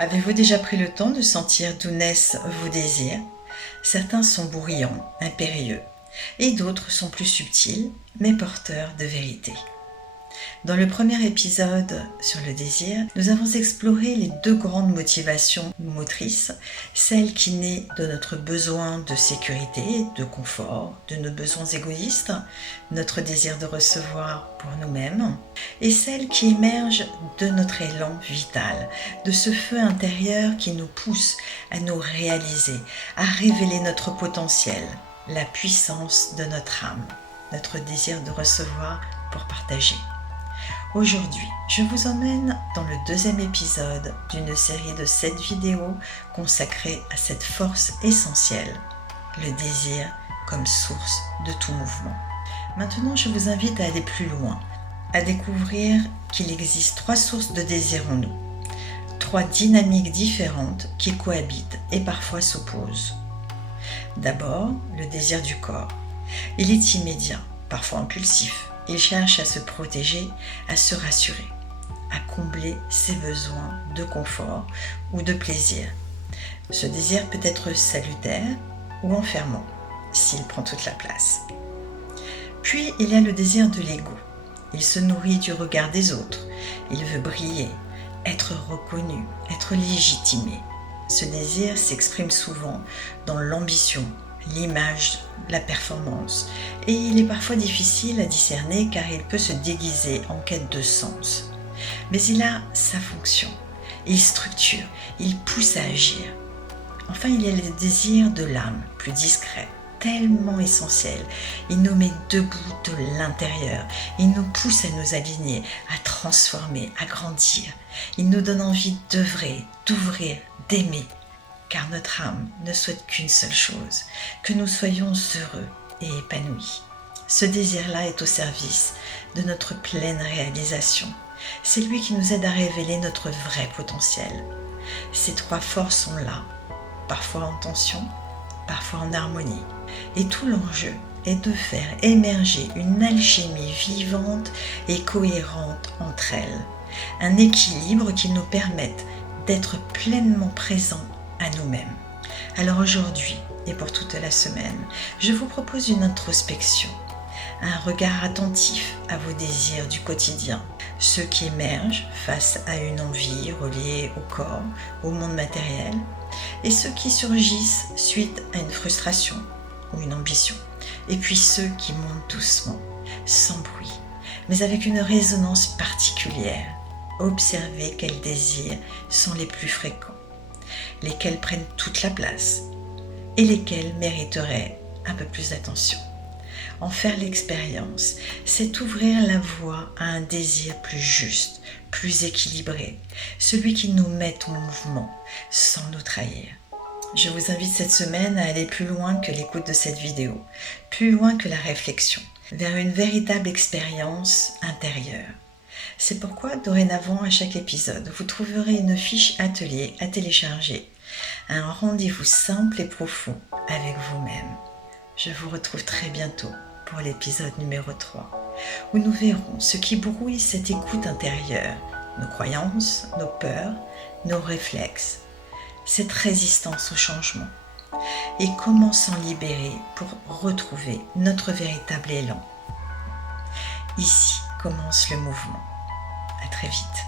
Avez-vous déjà pris le temps de sentir d'où naissent vos désirs? Certains sont bruyants, impérieux, et d'autres sont plus subtils, mais porteurs de vérité. Dans le premier épisode sur le désir, nous avons exploré les deux grandes motivations motrices, celle qui naît de notre besoin de sécurité, de confort, de nos besoins égoïstes, notre désir de recevoir pour nous-mêmes, et celle qui émerge de notre élan vital, de ce feu intérieur qui nous pousse à nous réaliser, à révéler notre potentiel, la puissance de notre âme, notre désir de recevoir pour partager. Aujourd'hui, je vous emmène dans le deuxième épisode d'une série de 7 vidéos consacrées à cette force essentielle, le désir comme source de tout mouvement. Maintenant, je vous invite à aller plus loin, à découvrir qu'il existe 3 sources de désir en nous, 3 dynamiques différentes qui cohabitent et parfois s'opposent. D'abord, le désir du corps. Il est immédiat, parfois impulsif. Il cherche à se protéger, à se rassurer, à combler ses besoins de confort ou de plaisir. Ce désir peut être salutaire ou enfermant, s'il prend toute la place. Puis, il y a le désir de l'ego. Il se nourrit du regard des autres. Il veut briller, être reconnu, être légitimé. Ce désir s'exprime souvent dans l'ambition, l'image, la performance. Et il est parfois difficile à discerner car il peut se déguiser en quête de sens. Mais il a sa fonction. Il structure, il pousse à agir. Enfin, il y a le désir de l'âme, plus discret, tellement essentiel. Il nous met debout de l'intérieur. Il nous pousse à nous aligner, à transformer, à grandir. Il nous donne envie d'œuvrer, d'ouvrir, d'aimer. Car notre âme ne souhaite qu'une seule chose, que nous soyons heureux et épanouis. Ce désir-là est au service de notre pleine réalisation. C'est lui qui nous aide à révéler notre vrai potentiel. Ces 3 forces sont là, parfois en tension, parfois en harmonie. Et tout l'enjeu est de faire émerger une alchimie vivante et cohérente entre elles. Un équilibre qui nous permette d'être pleinement présents à nous-mêmes. Alors aujourd'hui et pour toute la semaine, je vous propose une introspection, un regard attentif à vos désirs du quotidien, ceux qui émergent face à une envie reliée au corps, au monde matériel, et ceux qui surgissent suite à une frustration ou une ambition, et puis ceux qui montent doucement, sans bruit, mais avec une résonance particulière. Observez quels désirs sont les plus fréquents, lesquels prennent toute la place et lesquels mériteraient un peu plus d'attention. En faire l'expérience, c'est ouvrir la voie à un désir plus juste, plus équilibré, celui qui nous met en mouvement sans nous trahir. Je vous invite cette semaine à aller plus loin que l'écoute de cette vidéo, plus loin que la réflexion, vers une véritable expérience intérieure. C'est pourquoi, dorénavant, à chaque épisode, vous trouverez une fiche atelier à télécharger, un rendez-vous simple et profond avec vous-même. Je vous retrouve très bientôt pour l'épisode numéro 3, où nous verrons ce qui brouille cette écoute intérieure, nos croyances, nos peurs, nos réflexes, cette résistance au changement, et comment s'en libérer pour retrouver notre véritable élan. Ici commence le mouvement. À très vite.